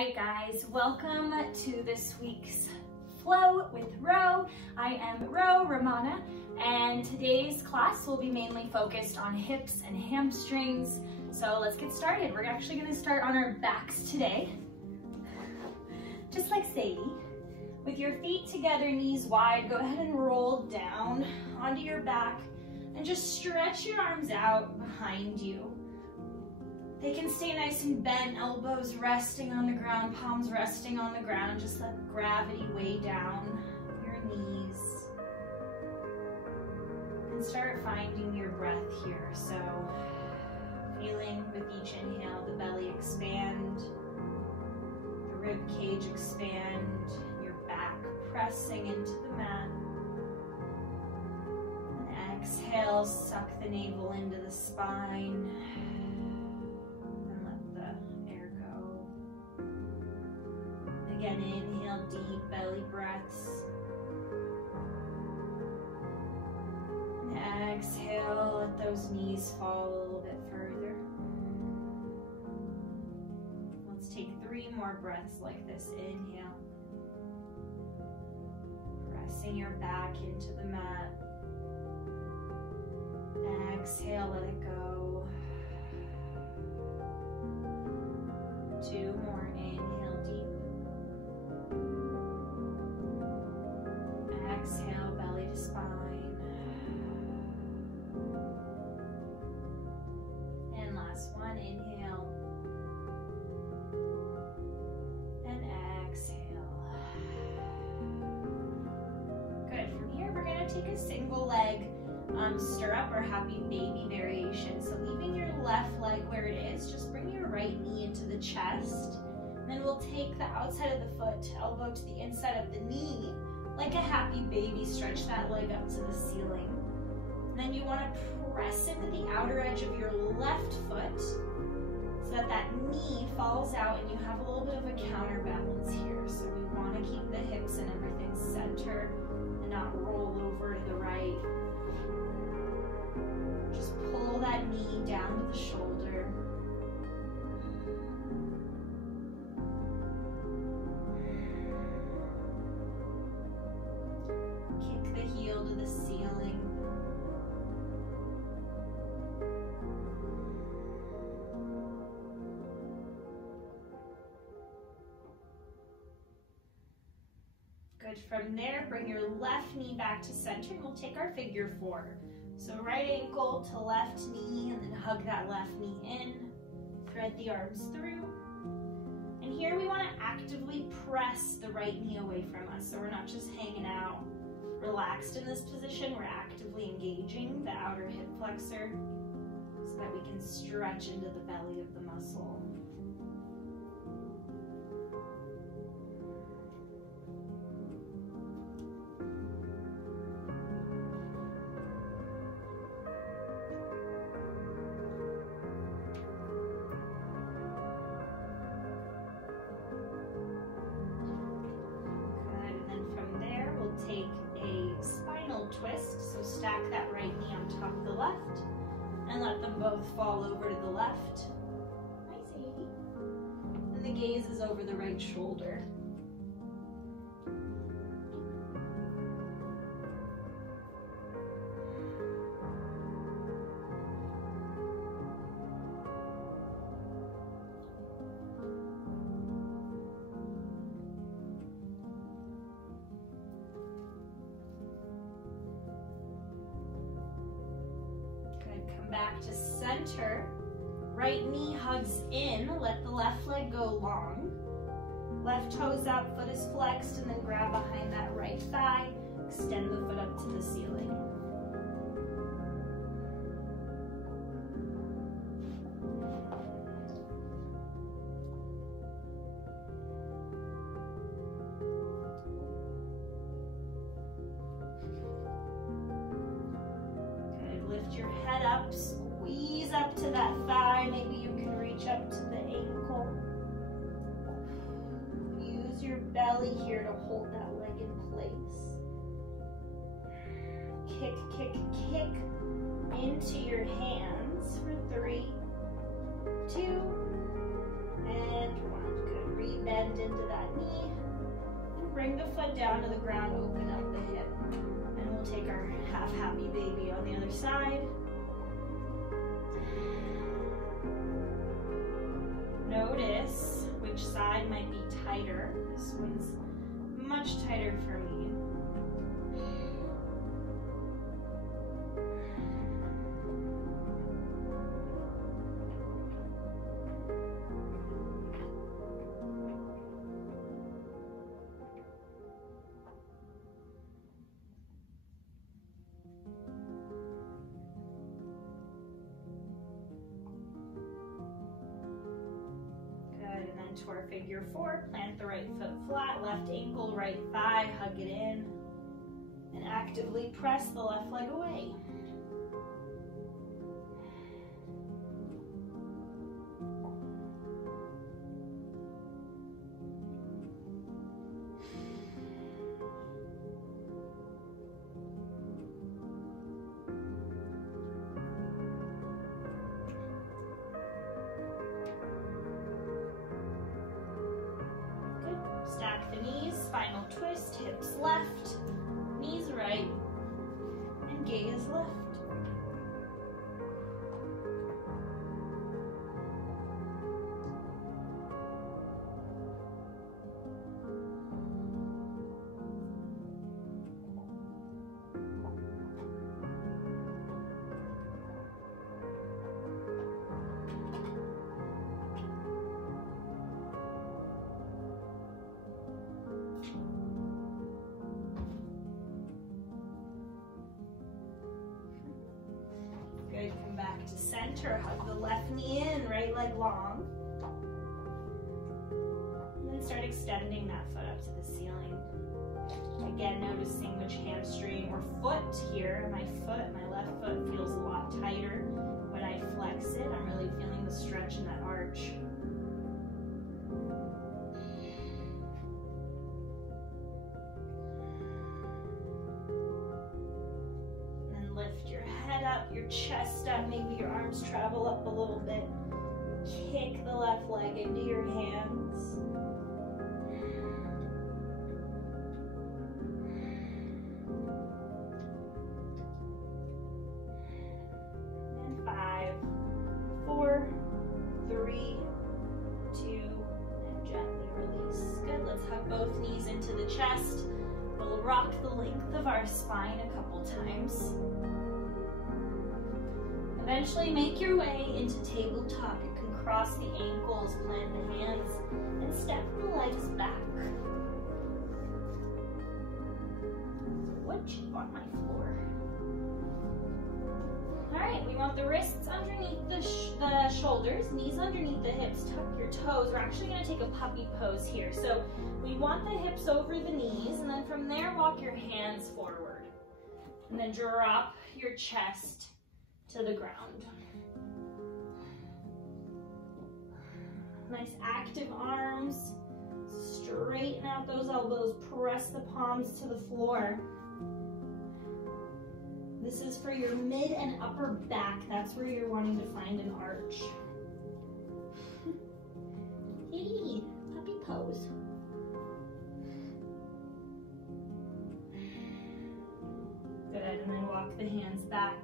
right, guys, welcome to this week's Flow with Ro. I am Ro Romana, and today's class will be mainly focused on hips and hamstrings. So let's get started. We're actually going to start on our backs today, just like Sadie. With your feet together, knees wide, go ahead and roll down onto your back and just stretch your arms out behind you. They can stay nice and bent, elbows resting on the ground, palms resting on the ground. Just let gravity weigh down your knees. And start finding your breath here. So, feeling with each inhale, the belly expand, the rib cage expand, your back pressing into the mat. And exhale, suck the navel into the spine. Again, inhale, deep belly breaths. And exhale, let those knees fall a little bit further. Let's take 3 more breaths like this. Inhale. Pressing your back into the mat. Exhale, let it go. 2 more. Inhale deep. Exhale, belly to spine. And last one, inhale. And exhale. Good. From here, we're going to take a single leg stirrup or happy baby variation. So leaving your left leg where it is, just bring your right knee into the chest. And then we'll take the outside of the foot, elbow to the inside of the knee. Like a happy baby, stretch that leg up to the ceiling. And then you want to press into the outer edge of your left foot so that that knee falls out and you have a little bit of a counterbalance here. So we want to keep the hips and everything centered and not roll over to the right. Just pull that knee down to the shoulder. Heel to the ceiling. Good. From there, bring your left knee back to center and we'll take our figure 4. So right ankle to left knee and then hug that left knee in. Thread the arms through. And here we want to actively press the right knee away from us so we're not just hanging out. Relaxed in this position, we're actively engaging the outer hip flexor so that we can stretch into the belly of the muscle. Good, and then from there we'll take a spinal twist, so stack that right knee on top of the left and let them both fall over to the left. Hi, Sadie. And the gaze is over the right shoulder. Back to center. Right knee hugs in. Let the left leg go long. Left toes up, foot is flexed, and then grab behind that right thigh. Extend the foot up to the ceiling. Lift your head up, squeeze up to that thigh. Maybe you can reach up to the ankle. Use your belly here to hold that leg in place. Kick, kick, kick into your hands for 3, 2, and 1. Good. Rebend bend into that knee. And bring the foot down to the ground, open up the hip. And we'll take our half happy baby on the other side. Notice which side might be tighter. This one's much tighter for me. To our figure four, plant the right foot flat, left ankle, right thigh, hug it in, and actively press the left leg away. Stack the knees, spinal twist, hips left, knees right, and gaze left. Good, come back to center, hug the left knee in, right leg long. And then start extending that foot up to the ceiling. Again, noticing which hamstring or foot here, my left foot feels a lot tighter. When I flex it, I'm really feeling the stretch in that arch. Your chest up, maybe your arms travel up a little bit. Kick the left leg into your hands. And 5, 4, 3, 2, and gently release. Good, let's hug both knees into the chest. We'll rock the length of our spine a couple times. Eventually make your way into tabletop. You can cross the ankles, plant the hands, and step the legs back. What cheek on my floor? All right, we want the wrists underneath the shoulders, knees underneath the hips, tuck your toes. We're actually gonna take a puppy pose here. So we want the hips over the knees, and then from there, walk your hands forward. And then drop your chest to the ground. Nice active arms. Straighten out those elbows. Press the palms to the floor. This is for your mid and upper back. That's where you're wanting to find an arch. Hey, puppy pose. Good, and then walk the hands back.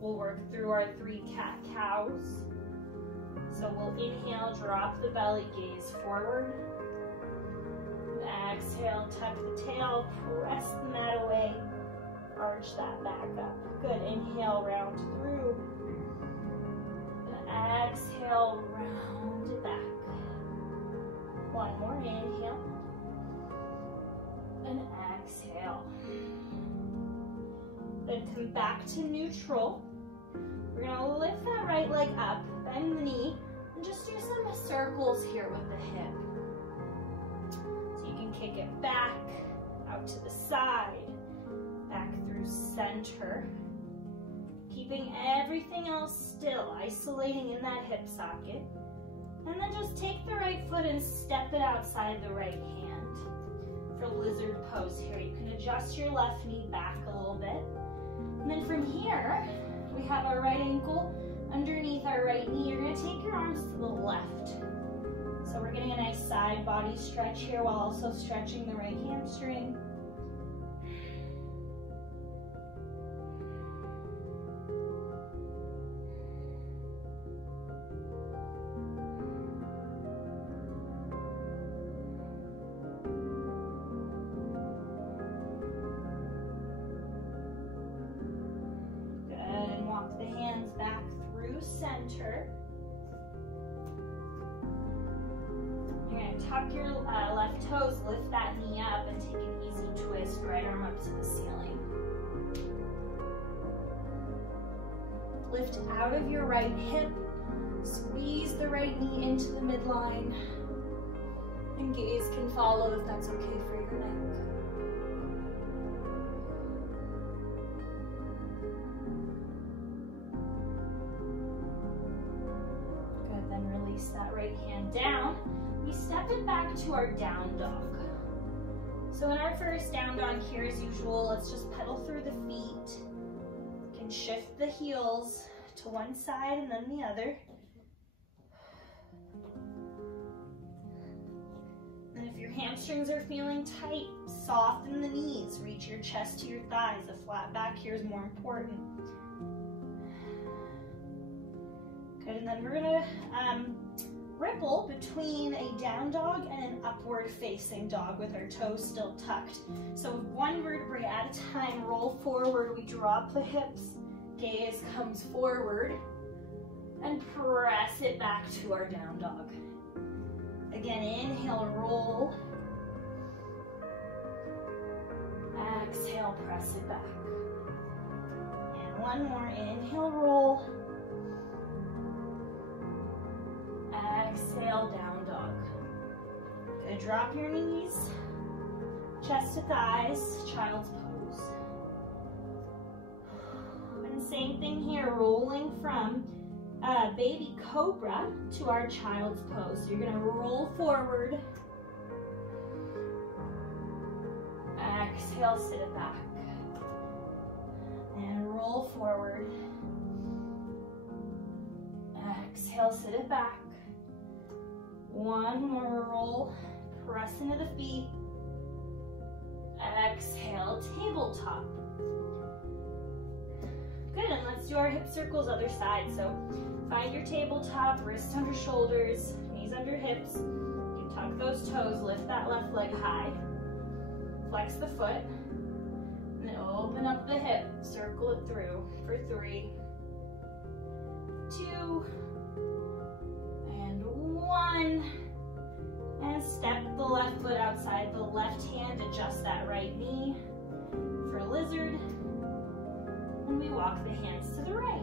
We'll work through our 3 cat-cows. So we'll inhale, drop the belly, gaze forward. And exhale, tuck the tail, press the mat away, arch that back up. Good, inhale, round through. And exhale, round it back. One more, inhale. And exhale. Then come back to neutral. We're gonna lift that right leg up, bend the knee, and just do some circles here with the hip. So you can kick it back, out to the side, back through center. Keeping everything else still, isolating in that hip socket. And then just take the right foot and step it outside the right hand. For lizard pose here, you can adjust your left knee back a little bit. And then from here, we have our right ankle underneath our right knee. You're gonna take your arms to the left. So we're getting a nice side body stretch here while also stretching the right hamstring. Center. You're going to tuck your left toes, lift that knee up, and take an easy twist, right arm up to the ceiling. Lift out of your right hip, squeeze the right knee into the midline, and gaze can follow if that's okay for your neck. That right hand down, we step it back to our down dog. So in our first down dog here, as usual, let's just pedal through the feet. You can shift the heels to one side and then the other. And if your hamstrings are feeling tight, soften the knees, reach your chest to your thighs. A flat back here is more important. Good, and then we're gonna ripple between a down dog and an upward facing dog with our toes still tucked. So one vertebrae at a time, roll forward, we drop the hips, gaze comes forward, and press it back to our down dog. Again, inhale, roll. Exhale, press it back. And one more, inhale, roll. Exhale, down dog. Good, drop your knees, chest to thighs, child's pose. And same thing here, rolling from baby cobra to our child's pose. So you're gonna roll forward. Exhale, sit it back. And roll forward. Exhale, sit it back. One more roll, press into the feet. Exhale, tabletop. Good, and let's do our hip circles other side. So find your tabletop, wrists under shoulders, knees under hips. You tuck those toes, lift that left leg high. Flex the foot, and then open up the hip, circle it through for 3, 2, and 1. And step the left foot outside the left hand, adjust that right knee for lizard. And we walk the hands to the right.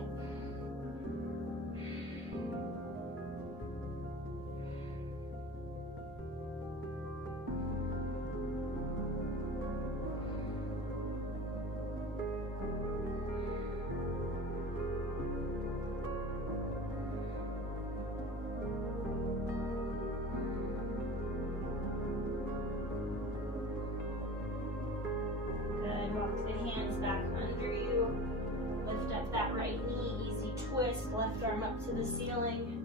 Left arm up to the ceiling.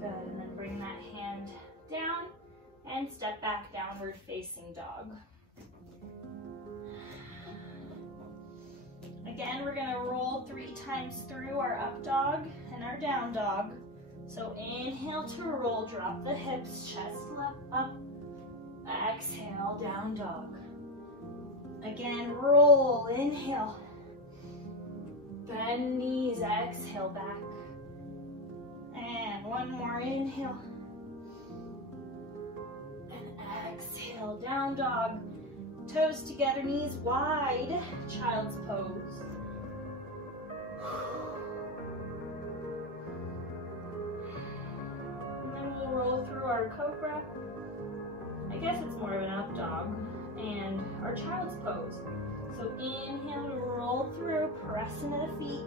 Good, and then bring that hand down and step back, downward facing dog. Again, we're gonna roll 3 times through our up dog and our down dog. So inhale to roll, drop the hips, chest up. Exhale, down dog. Again, roll, inhale. Bend knees, exhale, back. And one more, inhale. And exhale, down dog. Toes together, knees wide, child's pose. Roll through our cobra. I guess it's more of an up dog. And our child's pose. So inhale to roll through, press into the feet.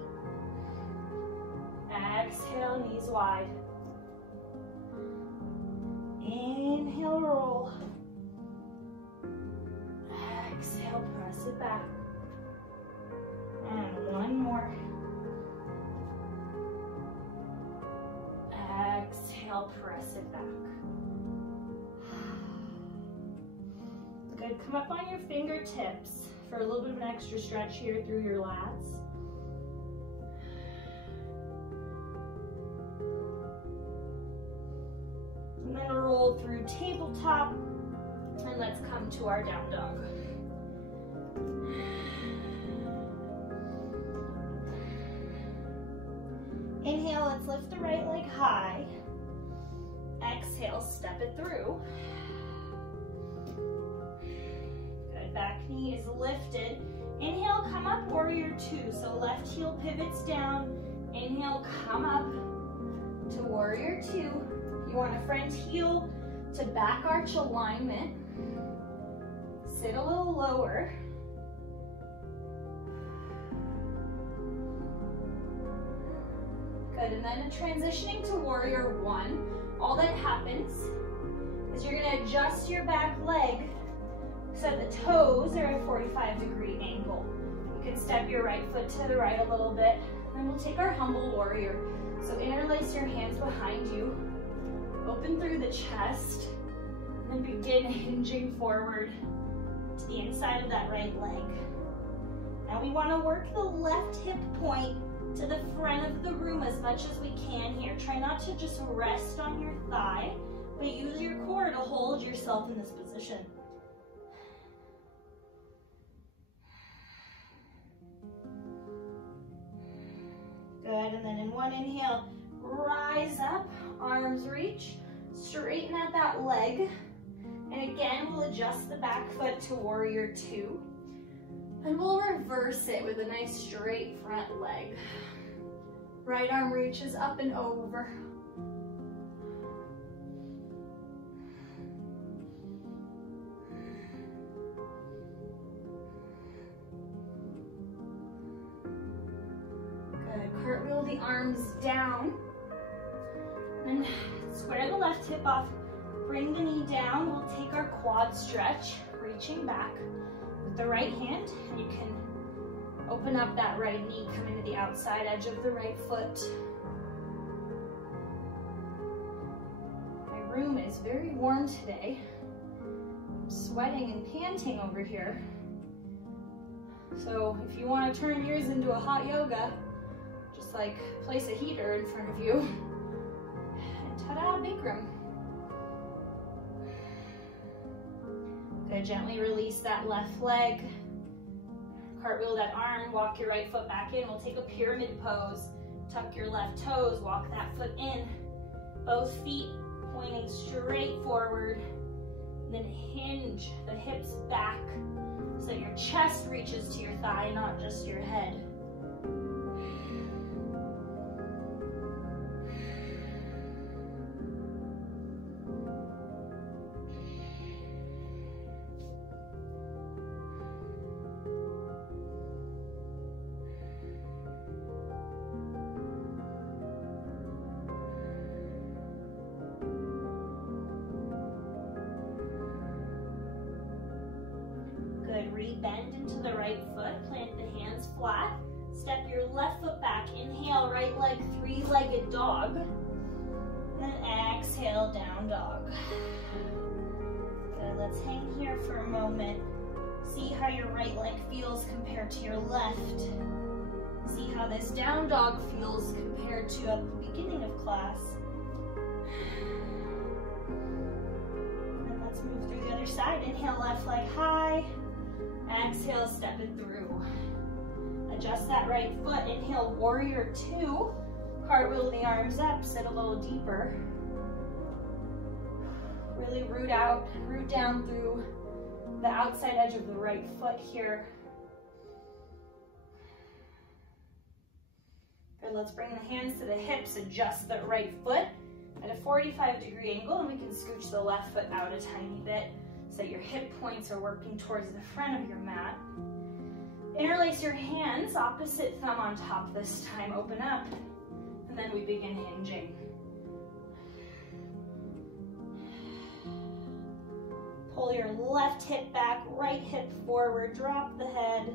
Exhale, knees wide. Inhale, roll. press it back. And one more. Exhale, press it back. Good, come up on your fingertips for a little bit of an extra stretch here through your lats. And then roll through tabletop, and let's come to our down dog. Inhale, let's lift the right leg high. Exhale, step it through. Good, back knee is lifted. Inhale, come up, warrior two. So left heel pivots down. Inhale, come up to warrior two. You want a front heel to back arch alignment. Sit a little lower. Good, and then transitioning to warrior one, all that happens is you're gonna adjust your back leg so the toes are at a 45-degree angle. You can step your right foot to the right a little bit, then we'll take our humble warrior. So interlace your hands behind you, open through the chest, and then begin hinging forward to the inside of that right leg. Now we wanna work the left hip point to the front of the room as much as we can here. Try not to just rest on your thigh, but use your core to hold yourself in this position. Good, and then in one inhale, rise up, arms reach, straighten out that leg, and again, we'll adjust the back foot to warrior two. And we'll reverse it with a nice straight front leg. Right arm reaches up and over. Good, cartwheel the arms down. And square the left hip off, bring the knee down. We'll take our quad stretch, reaching back. The right hand, and you can open up that right knee, come into the outside edge of the right foot. My room is very warm today. I'm sweating and panting over here. So if you want to turn yours into a hot yoga, just like place a heater in front of you, and ta-da, Bikram. Good, gently release that left leg. Cartwheel that arm, walk your right foot back in. We'll take a pyramid pose. Tuck your left toes, walk that foot in. Both feet pointing straight forward. And then hinge the hips back so your chest reaches to your thigh, not just your head. Re-bend into the right foot, plant the hands flat, step your left foot back, inhale, right leg, three-legged dog, then exhale, down dog. Good, let's hang here for a moment. See how your right leg feels compared to your left. See how this down dog feels compared to at the beginning of class. And let's move through the other side. Inhale, left leg high. Exhale, step it through. Adjust that right foot. Inhale, warrior two. Cartwheel the arms up, sit a little deeper. Really root down through the outside edge of the right foot here. Good, let's bring the hands to the hips, adjust the right foot at a 45-degree angle, and we can scooch the left foot out a tiny bit, so your hip points are working towards the front of your mat. Interlace your hands, opposite thumb on top this time, open up, and then we begin hinging. Pull your left hip back, right hip forward, drop the head.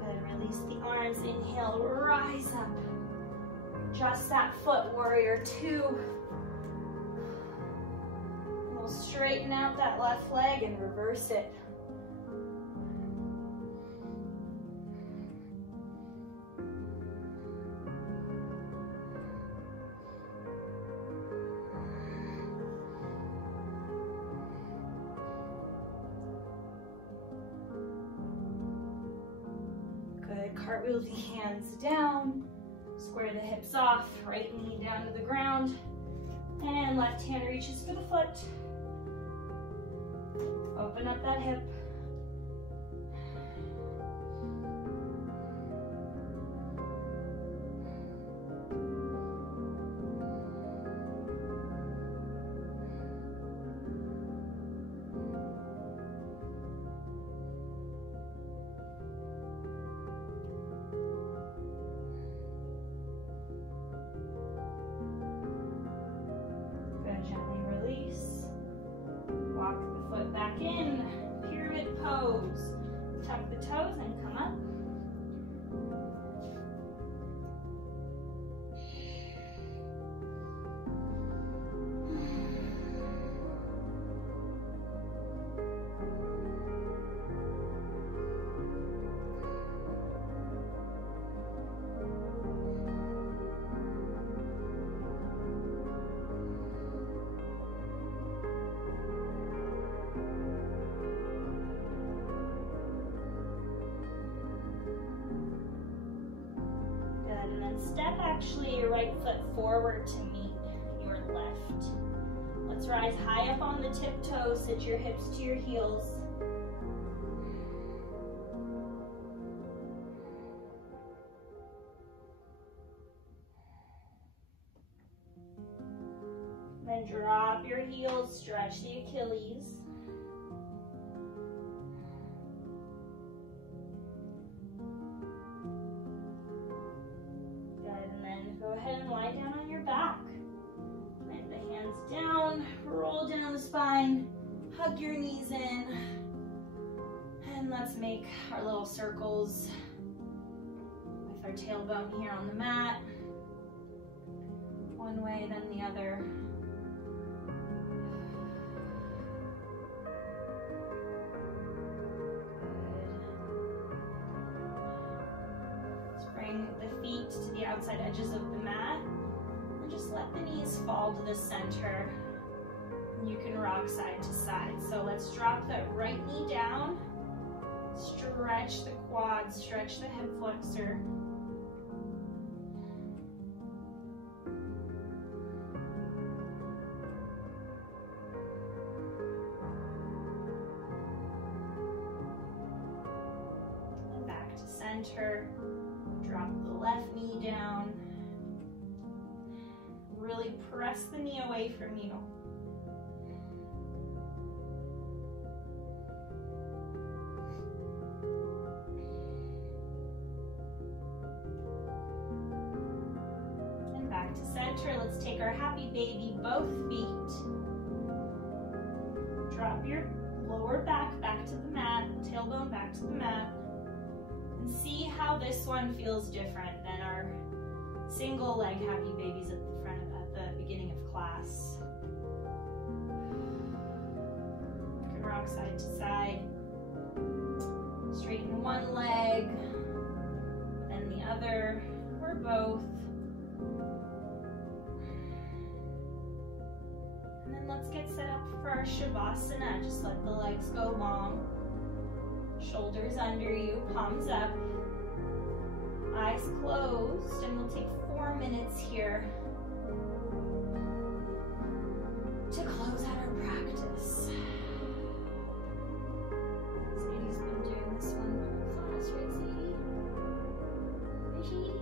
Good, release the arms, inhale, rise up. Adjust that foot, warrior two. We'll straighten out that left leg and reverse it. Good, cartwheel the hands down. Square the hips off, right knee down to the ground. And left hand reaches for the foot. Open up that hip. Good, gently release. Walk the foot back in, pyramid pose. Tuck the toes and come up. And then step actually your right foot forward to meet your left. Let's rise high up on the tiptoes, sit your hips to your heels. Then drop your heels, stretch the Achilles. Go ahead and lie down on your back. Plant the hands down, roll down the spine, hug your knees in, and let's make our little circles with our tailbone here on the mat. One way, then the other. Bring the feet to the outside edges of the mat and just let the knees fall to the center. And you can rock side to side. So let's drop that right knee down, stretch the quads, stretch the hip flexor. And back to center. Drop the left knee down. Really press the knee away from you. And back to center. Let's take our happy baby, both feet. Drop your lower back to the mat, tailbone back to the mat. And see how this one feels different than our single leg happy babies at the front at the beginning of class. You can rock side to side. Straighten one leg, then the other, or both. And then let's get set up for our Shavasana. Just let the legs go long. Shoulders under you, palms up, eyes closed, and we'll take 4 minutes here to close out our practice. Sadie's been doing this one for us, right, Sadie? Right, Sadie?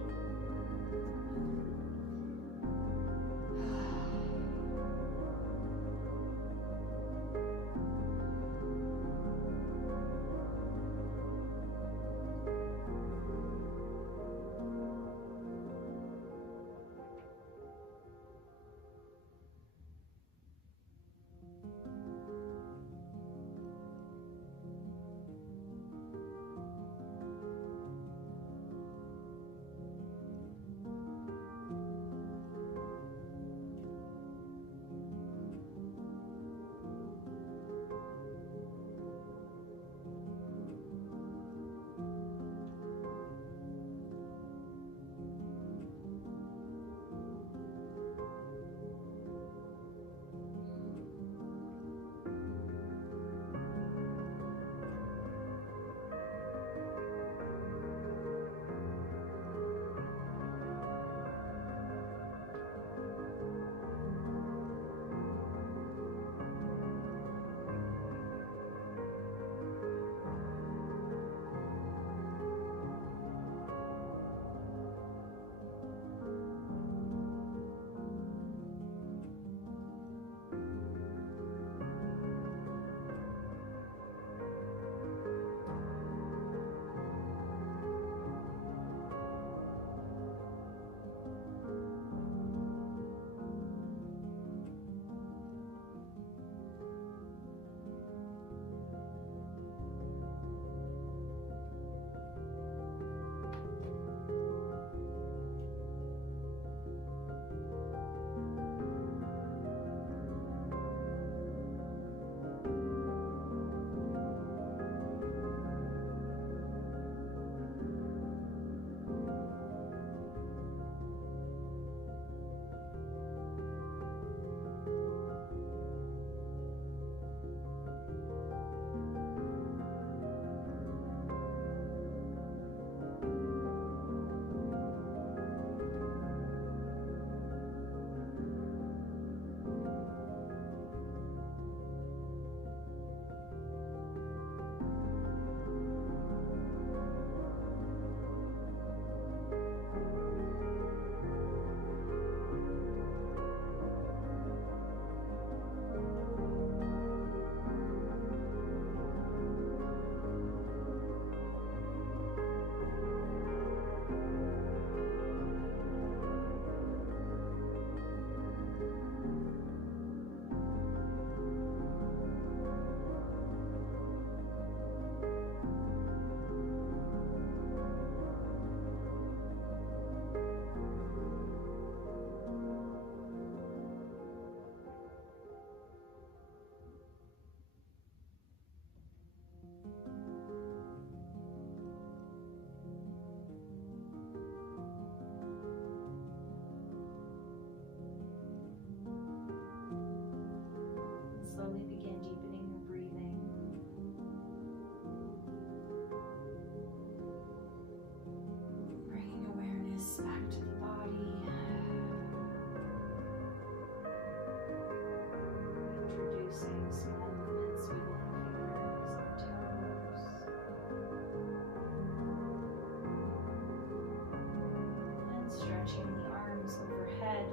stretching the arms overhead.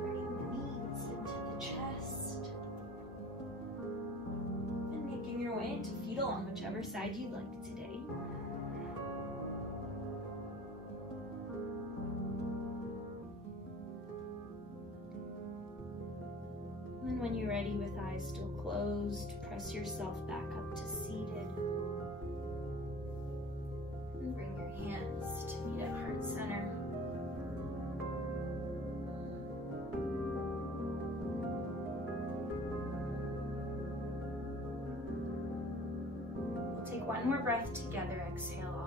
Bringing the knees into the chest. And making your way into fetal on whichever side you'd like today. And when you're ready with eyes still closed, press yourself back up to seated. And bring your hands to meet at heart center. We'll take one more breath together. Exhale